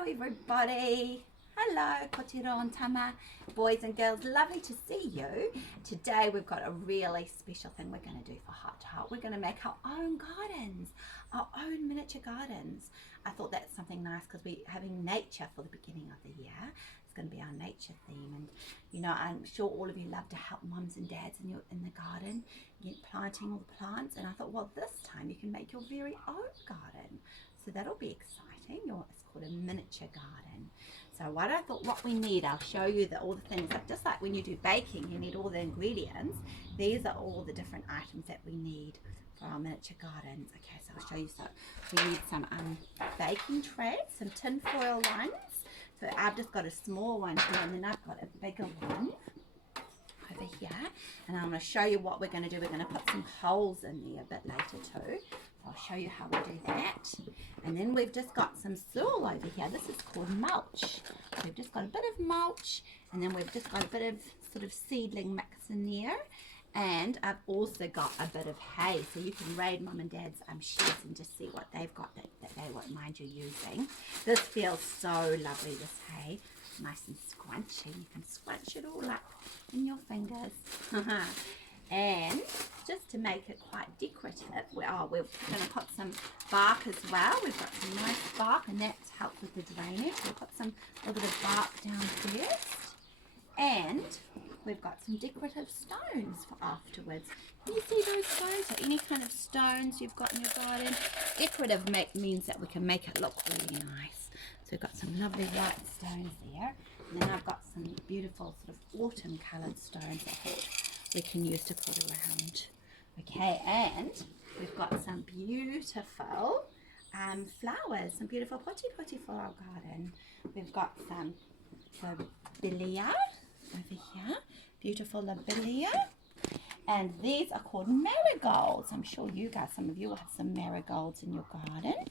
Hello everybody. Hello, ko te roa tama, boys and girls, lovely to see you. Today we've got a really special thing we're going to do for Heart to Heart. We're going to make our own gardens, our own miniature gardens. I thought that's something nice because we're having nature for the beginning of the year. It's going to be our nature theme, and you know, I'm sure all of you love to help mums and dads in the garden, planting all the plants, and I thought, well, this time you can make your very own garden. So that'll be exciting. It's called a miniature garden. So what I thought what we need, I'll show you all the things, just like when you do baking, you need all the ingredients. These are all the different items that we need for our miniature gardens. Okay, so I'll show you. So we need some baking trays, some tin foil ones. So I've just got a small one here, and then I've got a bigger one over here. And I'm going to show you what we're going to do. We're going to put some holes in there a bit later too. I'll show you how we do that. And then we've just got some soil over here. This is called mulch. So we've just got a bit of mulch, and then we've just got a bit of sort of seedling mix in there. And I've also got a bit of hay, so you can raid mum and dad's sheds and just see what they've got that they won't mind you using. This feels so lovely, this hay. Nice and scrunchy. You can scrunch it all up in your fingers. And just to make it quite decorative, we're going to put some bark as well. We've got some nice bark, and that helps with the drainage. We'll put a little bit of bark down first, and we've got some decorative stones for afterwards. Can you see those stones, or any kind of stones you've got in your garden? Decorative means that we can make it look really nice. So we've got some lovely white stones there, and then I've got some beautiful sort of autumn coloured stones I thought we can use to put around. Okay, and we've got some beautiful flowers, some beautiful poti for our garden. We've got some lobelia over here, beautiful lobelia, and these are called marigolds. I'm sure some of you will have some marigolds in your garden.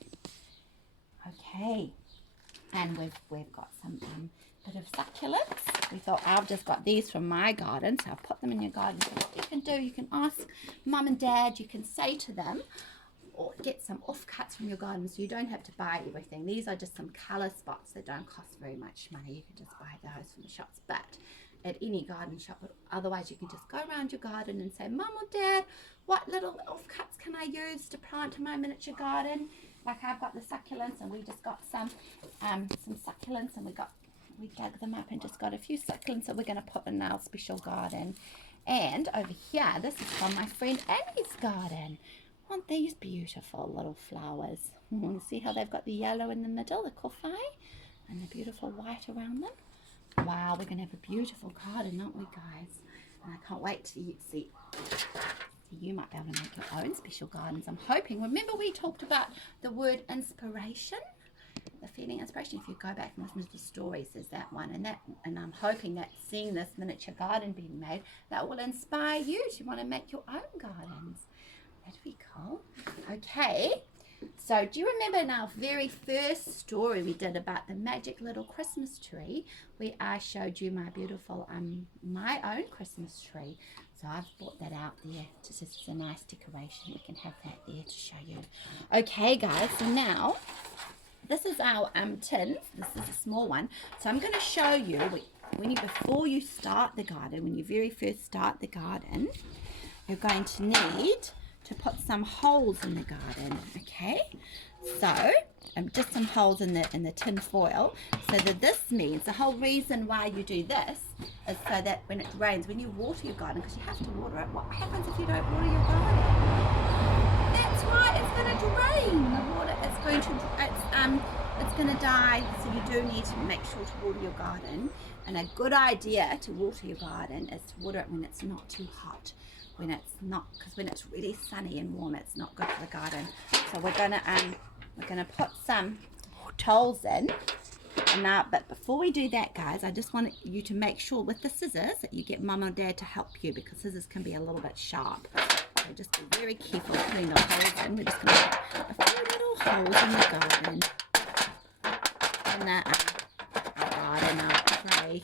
Okay, and we've got some bit of succulents. We thought I've just got these from my garden, so I'll put them in your garden. So what you can do, you can ask mum and dad, you can say to them, or get some offcuts from your garden, so you don't have to buy everything. These are just some colour spots that don't cost very much money. You can just buy those from the shops, but at any garden shop. Otherwise you can just go around your garden and say, mum or dad, what little offcuts can I use to plant in my miniature garden? Like I've got the succulents, and we just got some succulents, and we dug them up and just got a few succulents that we're going to put in our special garden. And over here, this is from my friend Annie's garden. Aren't these beautiful little flowers? See how they've got the yellow in the middle, the kowhai, and the beautiful white around them? Wow, we're going to have a beautiful garden, aren't we, guys? And I can't wait to see. You might be able to make your own special gardens, I'm hoping. Remember we talked about the word inspiration? The feeling inspiration. If you go back and listen to the stories, there's that one, and I'm hoping that seeing this miniature garden being made, that will inspire you to want to make your own gardens. That'd be cool. Okay, so do you remember in our very first story we did about the magic little Christmas tree, where I showed you my beautiful my own Christmas tree? So I've brought that out there just as a nice decoration. We can have that there to show you. Okay, guys, so now this is our tin. This is a small one. So I'm going to show you before you start the garden, when you very first start the garden, you're going to need to put some holes in the garden. Okay, so just some holes in the tin foil. So that this means, the whole reason why you do this is so that when it rains, when you water your garden, because you have to water it, what happens if you don't water your garden? That's right, it's going to drain. The water it's going to die. So you do need to make sure to water your garden. And a good idea to water your garden is to water it when it's not too hot. Because when it's really sunny and warm, it's not good for the garden. So we're gonna put some holes in. And now, but before we do that, guys, I just want you to make sure with the scissors that you get mum or dad to help you, because scissors can be a little bit sharp. So just be very careful putting the holes in. We're just gonna put a few little holes in the garden. In the garden, our tray.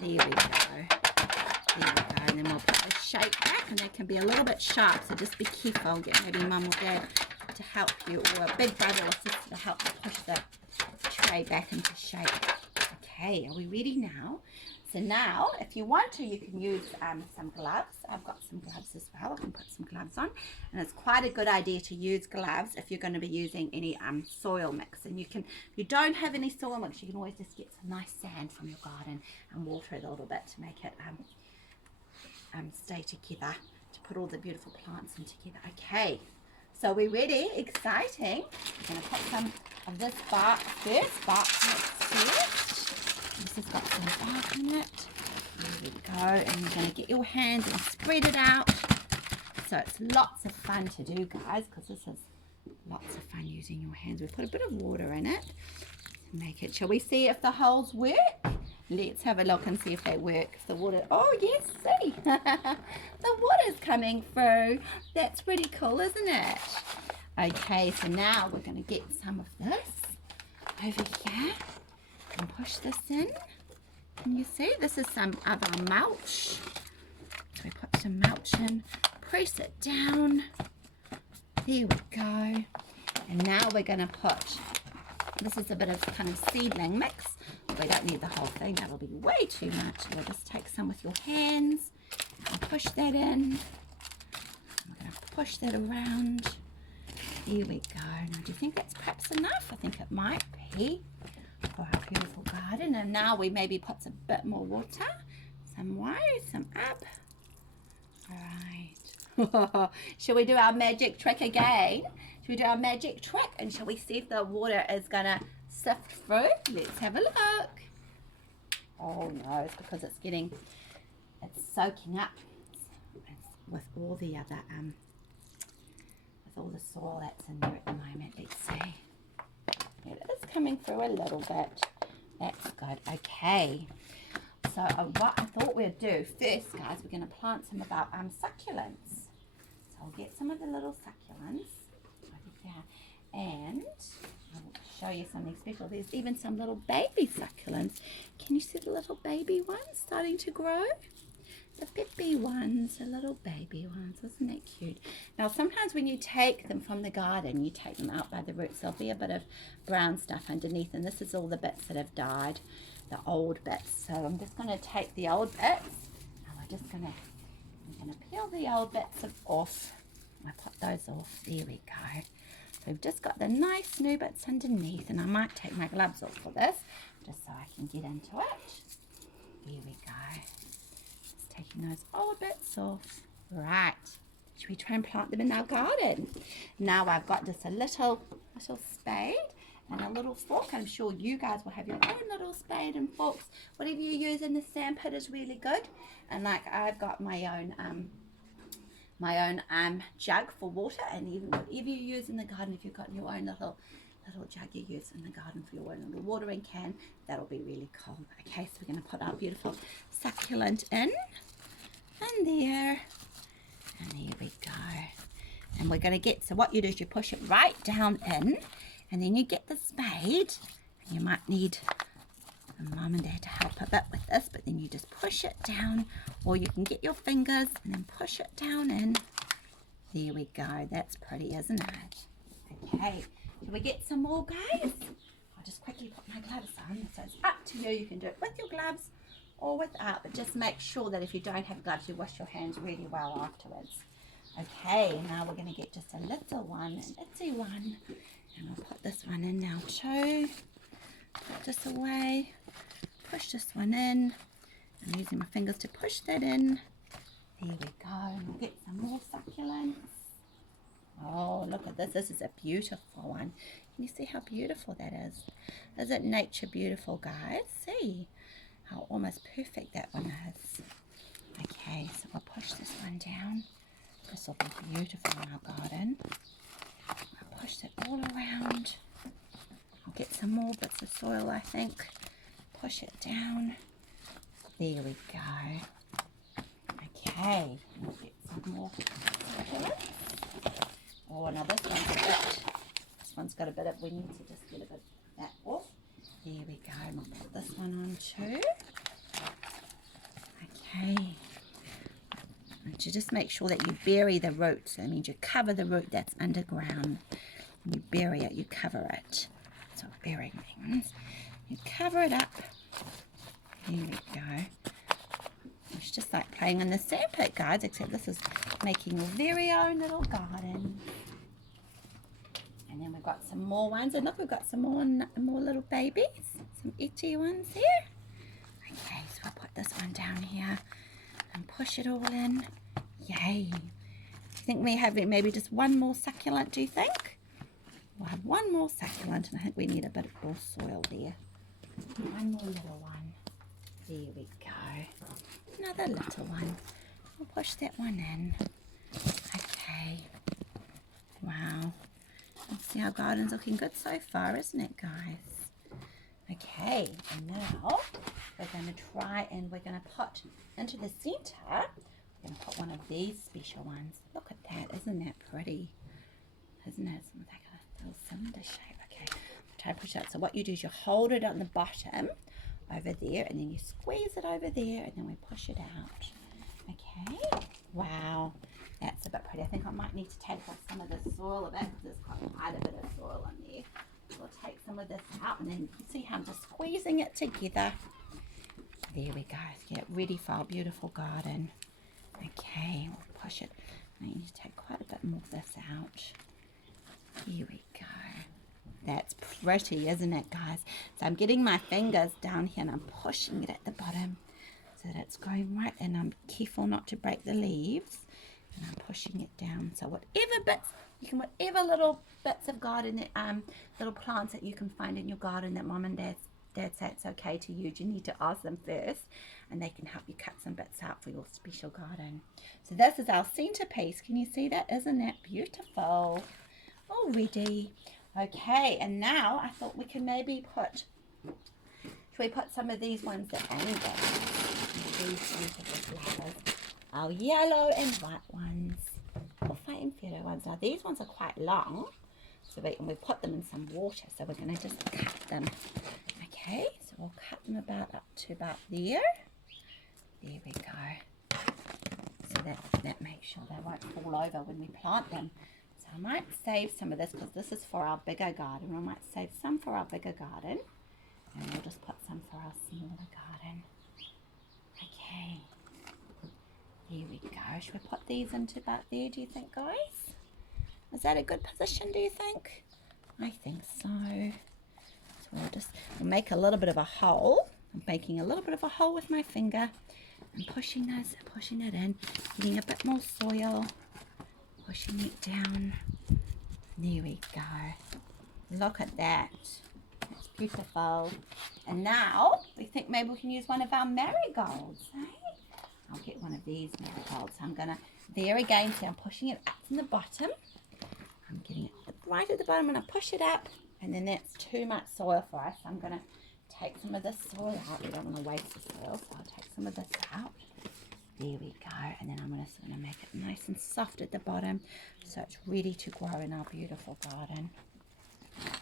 There we go. There we go. And then we'll put the shape back, and they can be a little bit sharp, so just be careful. Get maybe mum or dad to help you, or a big brother or sister to help you push the tray fade back into shape. Okay, are we ready now? So now, if you want to, you can use some gloves. I've got some gloves as well. I can put some gloves on. And it's quite a good idea to use gloves if you're going to be using any soil mix. And you can, if you don't have any soil mix, you can always just get some nice sand from your garden and water it a little bit to make it stay together, to put all the beautiful plants in together. Okay, so we're ready. Exciting. I'm going to put some of this bark first. Bark first. This has got some bark in it. There we go. And you're going to get your hands and spread it out. So it's lots of fun to do, guys, because this is lots of fun using your hands. We've put a bit of water in it to make it. Shall we see if the holes work? Let's have a look and see if they work. If the water, oh yes, see, the water's coming through. That's pretty cool, isn't it? Okay, so now we're going to get some of this over here and push this in. Can you see? This is some other mulch. So we put some mulch in, press it down. There we go. And now we're going to put, this is a bit of kind of seedling mix. We don't need the whole thing, that'll be way too much. We'll just take some with your hands and push that in. We're going to push that around. Here we go. Now, do you think that's perhaps enough? I think it might be for our beautiful garden. And now we maybe put a bit more water. Some way, some up. All right. Shall we do our magic trick again? Shall we do our magic trick? And shall we see if the water is going to sift through? Let's have a look. Oh no, it's because it's soaking up with all the other with all the soil that's in there at the moment. Let's see. It is coming through a little bit. That's good. Okay. So what I thought we'd do first, guys, we're going to plant some of our succulents. So I'll get some of the little succulents over here, and I'll show you something special. There's even some little baby succulents. Can you see the little baby ones starting to grow? The baby ones, the little baby ones. Isn't that cute? Now, sometimes when you take them from the garden, you take them out by the roots, there'll be a bit of brown stuff underneath, and this is all the bits that have died, the old bits. So I'm just going to take the old bits, and I'm going to peel the old bits off. I put those off. There we go. So we've just got the nice new bits underneath, and I might take my gloves off for this, just so I can get into it. There we go. Just taking those old bits off. Right. Should we try and plant them in our garden? Now I've got just a little spade and a little fork. I'm sure you guys will have your own little spade and forks. Whatever you use in the sand pit is really good. And like I've got my own jug for water, and even whatever you use in the garden, if you've got your own little jug you use in the garden for your own little watering can, that'll be really cool. Okay, so we're going to put our beautiful succulent in, and there we go. And we're going to get, so what you do is you push it right down in, and then you get the spade, and you might need Mum and Dad to help a bit with this, but then you just push it down, or you can get your fingers and then push it down in. There we go. That's pretty, isn't it? Okay, can we get some more, guys? I'll just quickly put my gloves on. So it's up to you. You can do it with your gloves or without, but just make sure that if you don't have gloves, you wash your hands really well afterwards. Okay, now we're going to get just a little one, an itsy one, and I'll put this one in now too. Put this away, push this one in. I'm using my fingers to push that in. There we go. And we'll get some more succulents. Oh, look at this. This is a beautiful one. Can you see how beautiful that is? Isn't nature beautiful, guys? See how almost perfect that one is. Okay, so we'll push this one down. This will be beautiful in our garden. I'll push it all around. I'll get some more bits of soil, I think. Push it down. There we go. Okay, we'll get some more succulents. Oh, now this one's got a bit of, we need to just get a bit of that off. There we go, and we'll put this one on too. Okay. And to just make sure that you bury the root. So that means you cover the root that's underground. When you bury it, you cover it. That's what burying means. You cover it up. Here we go. It's just like playing in the sandpit, guys, except this is making your very own little garden. And then we've got some more ones. And look, we've got some more little babies. Some itchy ones here. Okay, so I'll put this one down here and push it all in. Yay. I think we have maybe just one more succulent, do you think? We'll have one more succulent, and I think we need a bit more soil there. One more little one. There we go. Another little one. We'll push that one in. Okay. Wow. Let's see, our garden's looking good so far, isn't it, guys? Okay, and now we're going to try and we're going to put into the center, we're going to put one of these special ones. Look at that, isn't that pretty? Isn't it? It's like a little cylinder shape. Okay, try to push it out. So what you do is you hold it on the bottom over there, and then you squeeze it over there, and then we push it out. Okay, wow, that's a bit pretty. I think I might need to take off some of the soil a bit, because there's quite a bit of soil on there. We'll take some of this out, and then you can see how I'm just squeezing it together. There we go. Get it ready for our beautiful garden. Okay, we'll push it. I need to take quite a bit more of this out. Here we go. That's pretty, isn't it, guys? So I'm getting my fingers down here and I'm pushing it at the bottom so that it's going right, and I'm careful not to break the leaves, and I'm pushing it down. So whatever bits you can, whatever little bits of garden, little plants that you can find in your garden that mom and dad say it's okay to use, you need to ask them first, and they can help you cut some bits out for your special garden. So this is our centerpiece. Can you see that? Isn't that beautiful? Already. Okay, and now I thought we can maybe put, should we put some of these ones that hang down? These beautiful flowers. Our yellow and white ones. Or fighting feather ones. Now these ones are quite long, so we put them in some water, so we're going to just cut them. Okay, so we'll cut them about up to about there. There we go. So that makes sure they won't fall over when we plant them. So I might save some of this, because this is for our bigger garden. I might save some for our bigger garden, and we'll just put some for our smaller garden. Okay. There we go. Should we put these into about there, do you think, guys? Is that a good position, do you think? I think so. So we'll make a little bit of a hole. I'm making a little bit of a hole with my finger. I'm pushing it in, getting a bit more soil, pushing it down. There we go. Look at that. That's beautiful. And now we think maybe we can use one of our marigolds, eh? I'll get one of these marigolds. I'm going to, there again, see I'm pushing it up from the bottom. I'm getting it right at the bottom, and I push it up, and then that's too much soil for us. I'm going to take some of this soil out. We don't want to waste the soil, so I'll take some of this out. There we go. And then I'm just going to make it nice and soft at the bottom, so it's ready to grow in our beautiful garden.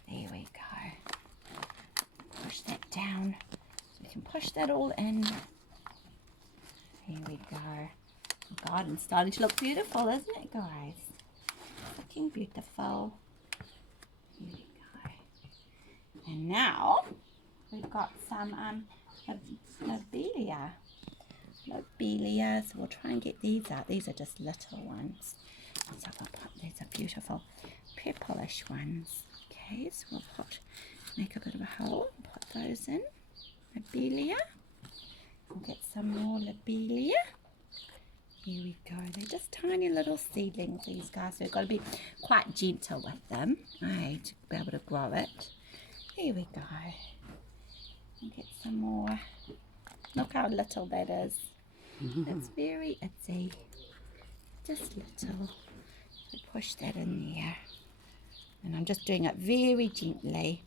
There we go. Push that down, so we can push that all in. Here we go. The garden's starting to look beautiful, isn't it, guys? Looking beautiful. Here we go. And now we've got some lobelia. Lobelia. So we'll try and get these out. These are just little ones. So we'll put, these are beautiful purplish ones. Okay, so we'll make a bit of a hole and put those in. Lobelia. We'll get some more lobelia. Here we go. They're just tiny little seedlings, these guys. So we've got to be quite gentle with them, right, to be able to grow it. Here we go. We'll get some more. Look how little that is. It's very itsy. Just little. So push that in there. And I'm just doing it very gently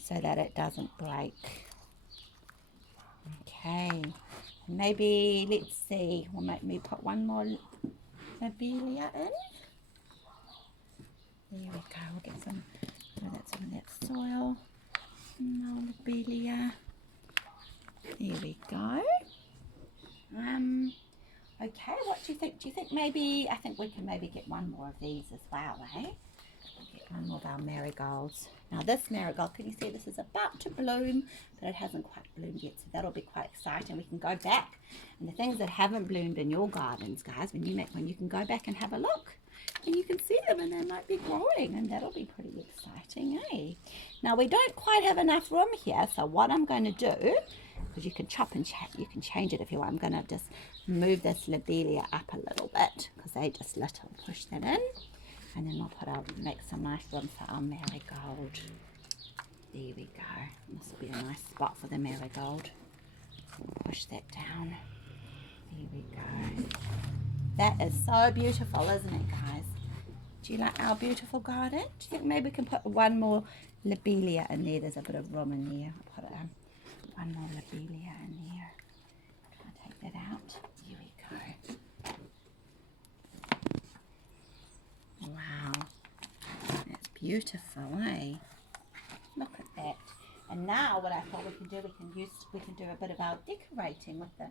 so that it doesn't break. Okay, maybe, let's see, we'll make me put one more lobelia in. There we go, we'll get some of that soil. More lobelia. There we go. Okay, what do you think? Do you think maybe, I think we can maybe get one more of these as well, eh? We'll get One more of our marigolds. Now this marigold, can you see this is about to bloom, but it hasn't quite bloomed yet, so that'll be quite exciting. We can go back, and the things that haven't bloomed in your gardens, guys, when you make one, you can go back and have a look, and you can see them, and they might be growing, and that'll be pretty exciting, eh? Now we don't quite have enough room here, so what I'm going to do, because you can chop and you can change it if you want, I'm going to just move this lobelia up a little bit, because they just little push that in. And then we'll make some nice room for our marigold. There we go. This will be a nice spot for the marigold. We'll push that down. There we go. That is so beautiful, isn't it, guys? Do you like our beautiful garden? Do you think maybe we can put one more lobelia in there? There's a bit of room in there. I'll put one more lobelia in there. I'll take that out. There we go. Wow, that's beautiful, eh? Look at that. And now what I thought we can do, we can do a bit of our decorating with the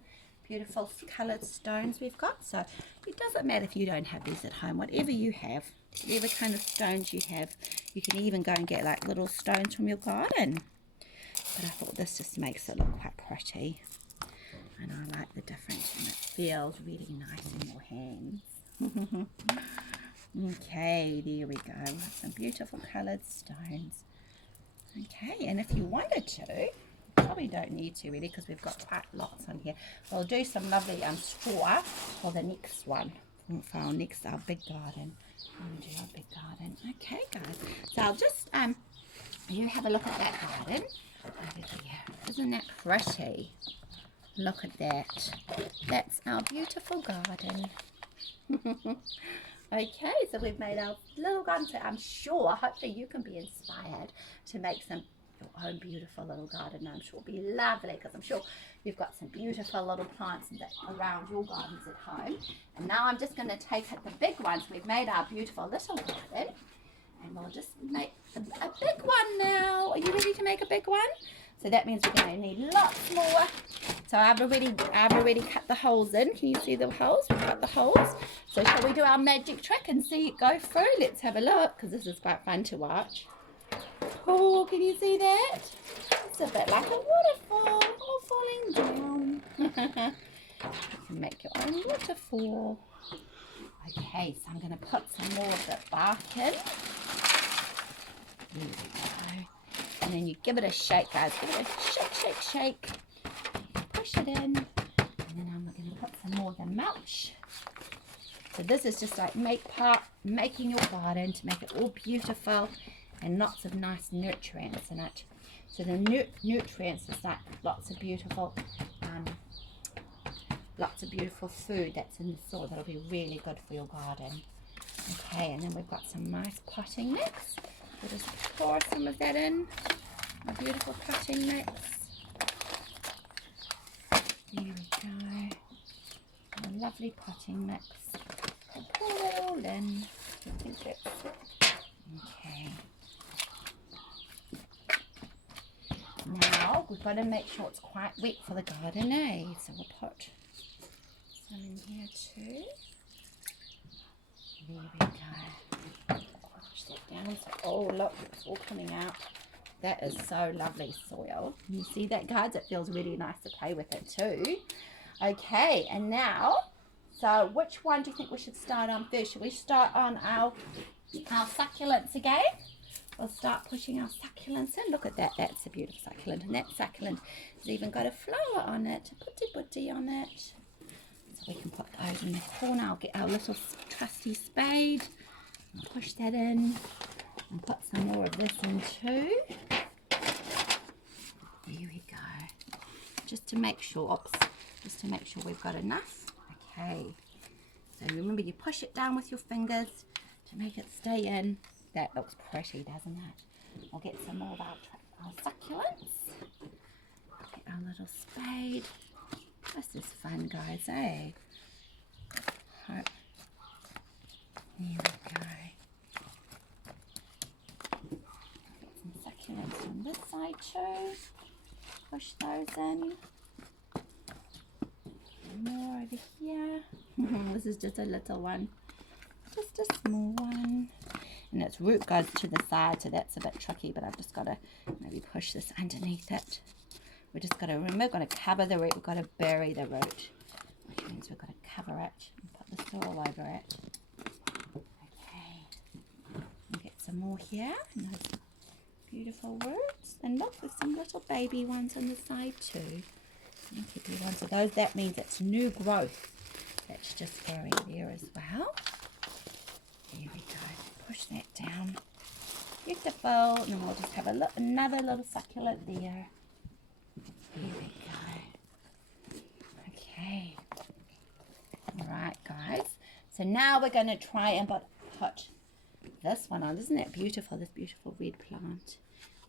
beautiful coloured stones we've got. So it doesn't matter if you don't have these at home, whatever you have, whatever kind of stones you have, you can even go and get like little stones from your garden. But I thought this just makes it look quite pretty. And I like the difference, and it feels really nice in your hands. Okay, there we go. Some beautiful coloured stones. Okay, and if you wanted to, probably don't need to really because we've got quite lots on here. We'll do some lovely straw for the next one, for our big garden. We'll do our big garden. Okay, guys. So I'll just you have a look at that garden over there. Isn't that pretty? Look at that. That's our beautiful garden. Okay, so we've made our little garden, so I'm sure, hopefully you can be inspired to make your own beautiful little garden. I'm sure it'll be lovely because I'm sure you've got some beautiful little plants around your gardens at home. And now I'm just going to take the big ones. We've made our beautiful little garden, and we'll just make a big one now. Are you ready to make a big one? So that means we're going to need lots more. So I've already cut the holes in. Can you see the holes? We've cut the holes. So shall we do our magic trick and see it go through? Let's have a look, because this is quite fun to watch. Oh, can you see that? It's a bit like a waterfall, all falling down. You can make your own waterfall. Okay, so I'm going to put some more of the bark in. There we go. And then you give it a shake, guys. Give it a shake, shake, shake. Push it in. And then I'm going to put some more of the mulch. So this is just like making your garden to make it all beautiful and lots of nice nutrients in it. So the nutrients is like lots of beautiful food that's in the soil that'll be really good for your garden. Okay, and then we've got some nice potting mix. We'll just pour some of that in. A beautiful potting mix. There we go. A lovely potting mix. We'll pour that all in. I think that's okay. Now we've got to make sure it's quite wet for the garden, eh? So we'll put some in here too. There we go. Push that down. So, oh look, it's all coming out. That is so lovely soil. You see that, guys? It feels really nice to play with it too. Okay, and now, so which one do you think we should start on first? Should we start on our succulents again? We'll start pushing our succulents in. Look at that. That's a beautiful succulent. And that succulent has even got a flower on it. A putty on it. So we can put those in the corner. I'll get our little trusty spade. I'll push that in. And put some more of this in too. There we go. Just to make sure we've got enough. Okay. So remember, you push it down with your fingers to make it stay in. That looks pretty, doesn't it? We'll get some more of our succulents. Get our little spade. This is fun, guys, eh? There we go. Succulents on this side too. Push those in. More over here. This is just a little one. Just a small one. and its root goes to the side, so that's a bit tricky, but I've just got to maybe push this underneath it. We're just got to remember, we've got to cover the root, we've got to bury the root, which means we've got to cover it and put the soil over it. Okay, and get some more here, and those beautiful roots. And look, there's some little baby ones on the side too. Keep you one of those. That means it's new growth. That's just growing there as well. There we go. Push that down. Beautiful. And then we'll just have another little succulent there. There we go. Okay. Alright, guys. So now we're going to try and put this one on. Isn't that beautiful? This beautiful red plant.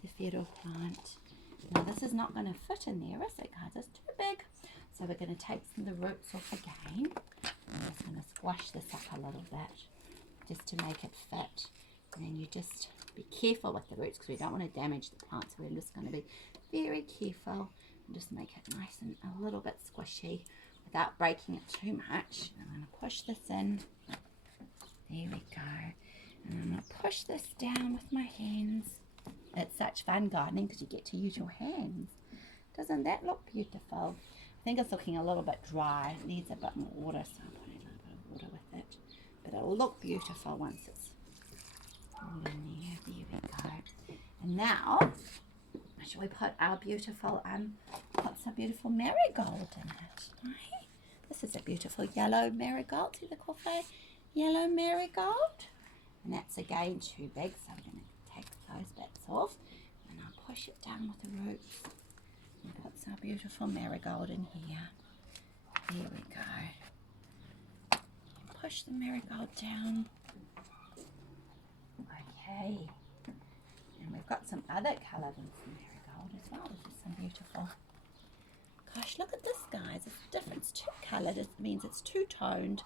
The fiddle plant. Now this is not going to fit in there, is it, guys? It's too big. So we're going to take some of the roots off again. I'm just going to squash this up a little bit just to make it fit. And then you just be careful with the roots because we don't want to damage the plant. So we're just going to be very careful and just make it nice and a little bit squishy without breaking it too much. I'm going to push this in. There we go. And I'm going to push this down with my hands. It's such fun gardening because you get to use your hands. Doesn't that look beautiful? I think it's looking a little bit dry. It needs a bit more water, so I'm putting a little bit of water with it. But it'll look beautiful once it's all in there. There we go. And now, shall we put our beautiful, some beautiful marigold in it, right? This is a beautiful yellow marigold. See the coffee? Yellow marigold. And that's again too big, so I'm going to take those bits off and I'll push it down with the roots and put some beautiful marigold in here. There we go. Push the marigold down. Okay. And we've got some other colour than some marigold as well. This is some beautiful. Gosh, look at this, guys. It's different. It's two-coloured. It means it's two-toned.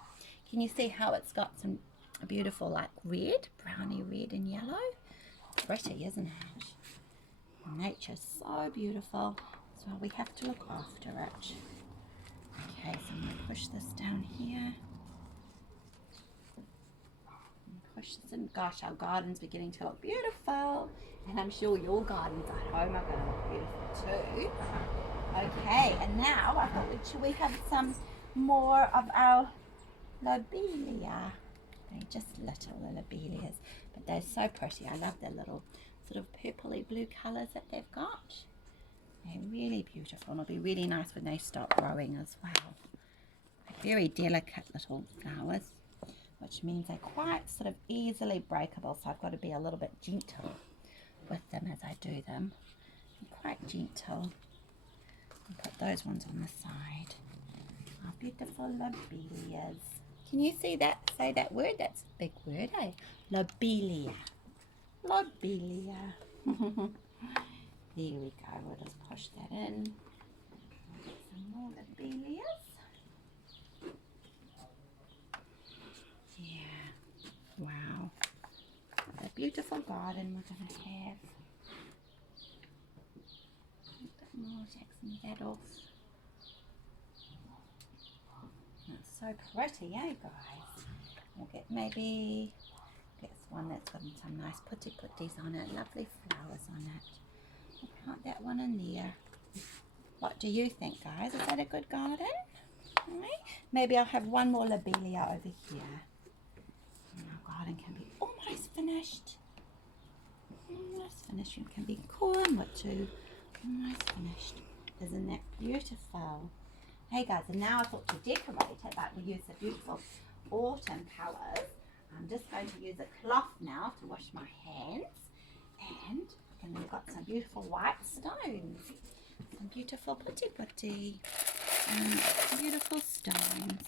Can you see how it's got some beautiful like red, browny red and yellow? Pretty, isn't it? Nature's so beautiful, so we have to look after it. Okay, so I'm going to push this down here. And push this in. Gosh, our garden's beginning to look beautiful. And I'm sure your gardens at home are going to look beautiful too. Okay, and now I thought, should we have some more of our lobelia? They're just little lobelias, but they're so pretty. I love their little sort of purpley blue colours that they've got. They're really beautiful, and it'll be really nice when they start growing as well. They're very delicate little flowers, which means they're quite sort of easily breakable, so I've got to be a little bit gentle with them as I do them. I'm quite gentle. I'll put those ones on the side. Our beautiful lobelias. Can you see that? Say that word. That's a big word, eh? Lobelia. Lobelia. There we go. We'll just push that in. Get some more lobelias. Yeah. Wow. What a beautiful garden we're going to have. A bit more. Take some of that off. That's so pretty, eh, guys? We'll get maybe one that's got some nice putties on it, lovely flowers on it. We'll plant that one in there. What do you think, guys? Is that a good garden? Right. Maybe I'll have one more lobelia over here. And our garden can be almost finished. Almost finished. It can be cool and what too. Almost finished. Isn't that beautiful? Hey guys, and now I thought to decorate it, but we use the beautiful autumn colours. I'm just going to use a cloth now to wash my hands. And we've got some beautiful white stones. Some beautiful putty. Beautiful stones.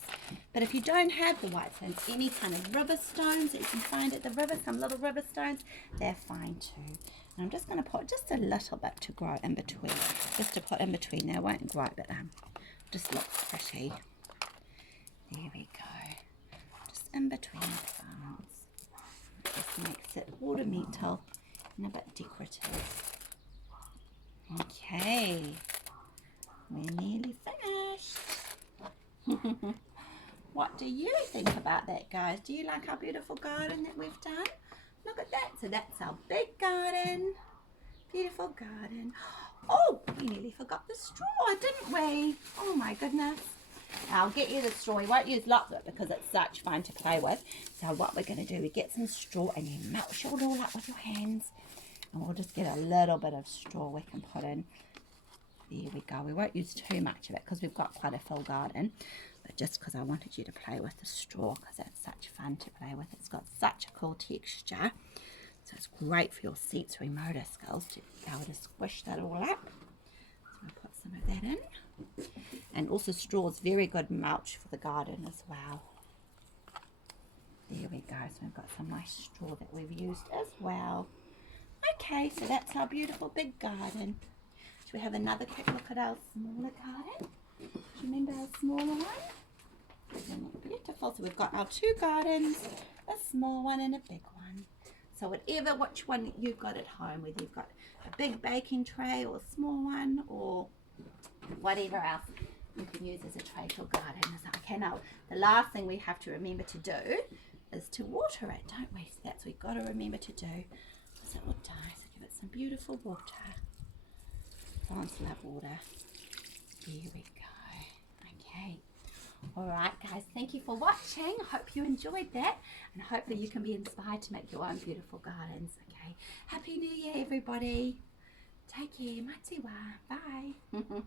But if you don't have the white stones, any kind of river stones that you can find at the river, some little river stones, they're fine too. And I'm just going to put just a little bit to grow in between. Just to put in between there. It won't grow, but just looks pretty. There we go. Just in between the plants. Just makes it ornamental and a bit decorative. Okay. We're nearly finished. What do you think about that, guys? Do you like our beautiful garden that we've done? Look at that. So that's our big garden. Beautiful garden. Oh, we nearly forgot the straw, didn't we? Oh my goodness. I'll get you the straw. We won't use lots of it because it's such fun to play with. So what we're going to do, we get some straw and you mulch it all up with your hands. And we'll just get a little bit of straw we can put in. There we go. We won't use too much of it because we've got quite a full garden. But just because I wanted you to play with the straw because it's such fun to play with. It's got such a cool texture. So it's great for your sensory motor skills to be able to squish that all up. So we'll put some of that in. And also straw is very good mulch for the garden as well. There we go. So we've got some nice straw that we've used as well. Okay, so that's our beautiful big garden. Should we have another quick look at our smaller garden? Do you remember our smaller one? Isn't it beautiful? So we've got our two gardens, a small one and a big one. So which one you've got at home, whether you've got a big baking tray or a small one or whatever else you can use as a tray for garden. Okay, now the last thing we have to remember to do is to water it, don't we? So that's what we've got to remember to do. So it will die. So give it some beautiful water. Plants love water. There we go. Okay. Alright guys, thank you for watching. I hope you enjoyed that and hopefully you can be inspired to make your own beautiful gardens. Okay. Happy New Year everybody. Take care. Matiwa. Bye.